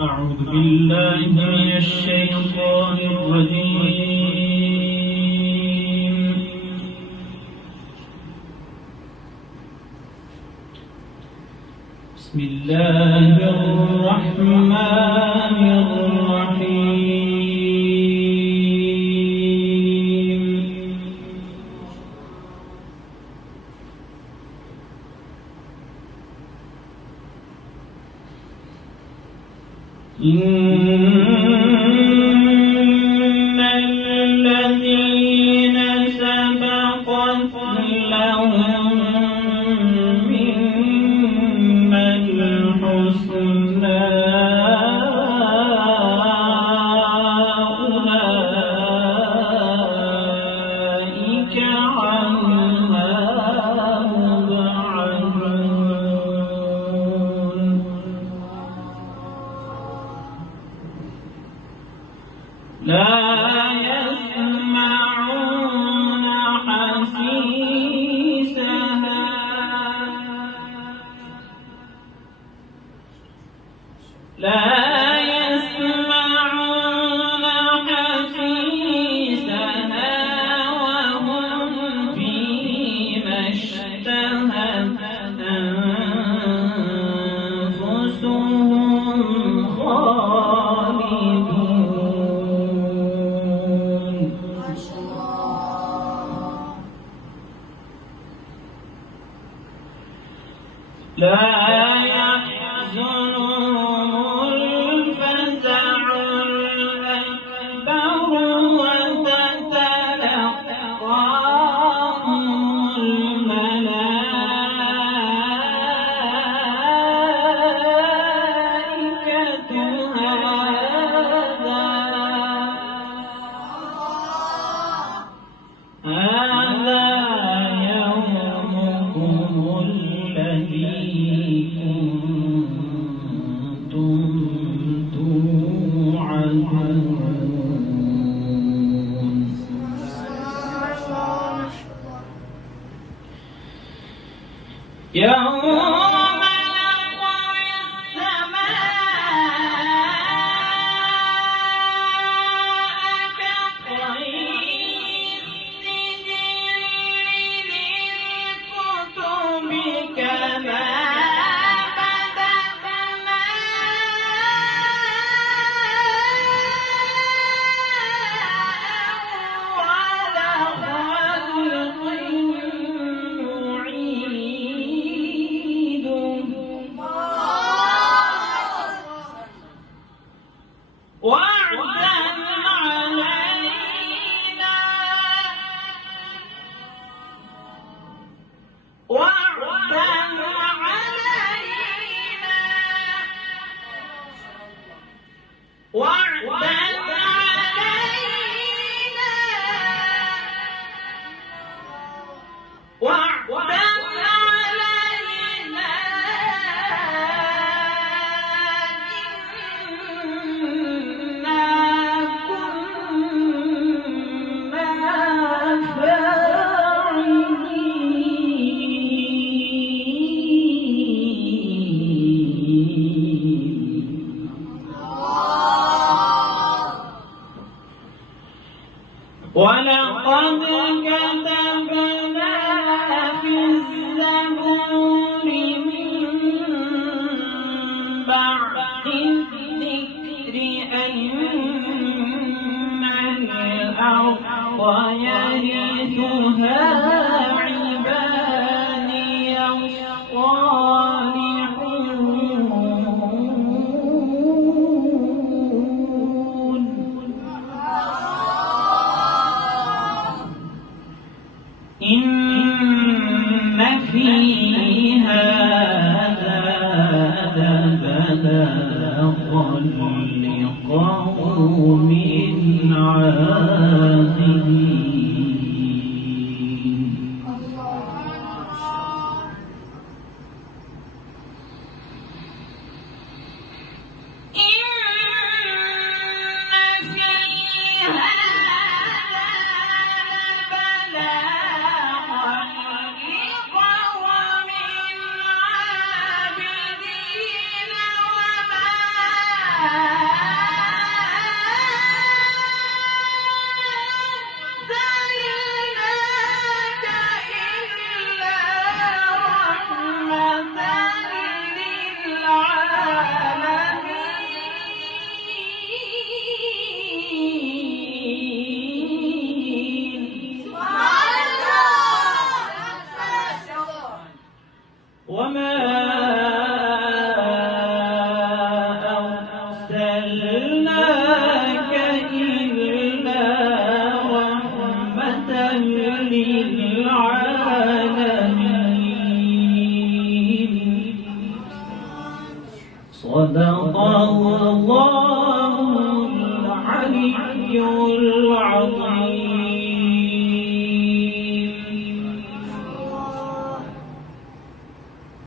أعوذ بالله من الشيطان الرجيم. بسم الله الرحمن الرحيم. إن الذين سبقت لهم منا الحسنى أولئك عنها مبعدون. لا يسمعون حسيسها وهم فيما اشتهت أنفسهم خالدون. لا يحزنهم الفزع الأكبر وتتلقاهم الملائكة هذا يومكم الذي كنتم توعدون. يوم نطوي السماء كطي السجل للكتب كما بدأنا أول خلق نعيده. وعدا علينا وعدا علينا وعدا علينا وعدا علينا إنا كنا فاعلين. ولقد كتبنا في الزبور من بعد الذكر أن الأرض يرثها عبادي الصالحون. إن في هذا لبلاغا لقوم عابدين. صدق الله العلي العظيم.